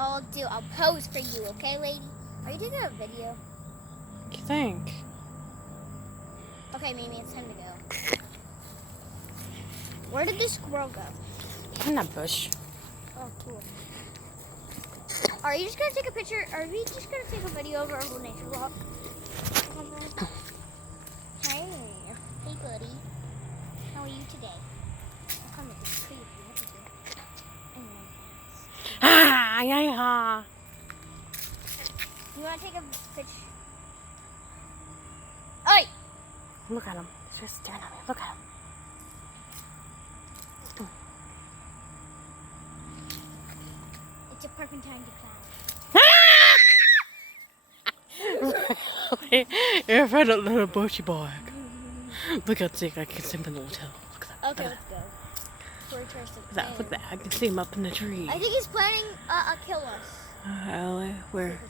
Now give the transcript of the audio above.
I'll do. I'll pose for you, okay, lady? Are you taking a video? What do you think? Okay, Mimi, it's time to go. Where did the squirrel go? In that bush. Oh, cool. Are you just gonna take a picture? Are we just gonna take a video of our whole nature walk? Hey, hey, buddy. How are you today? I'll come with this tree if you want me to. Ah, yeah, yeah. You want to take a picture? Oi! Look at him. He's just staring at me. Look at him. It's a porcupine to clown. You're afraid of little bushy bag. Look how thick I can see him in the hotel. Look at that. Okay, let's go. Look at that. Look at that. I can see him up in the tree. I think he's planning to kill us. Where?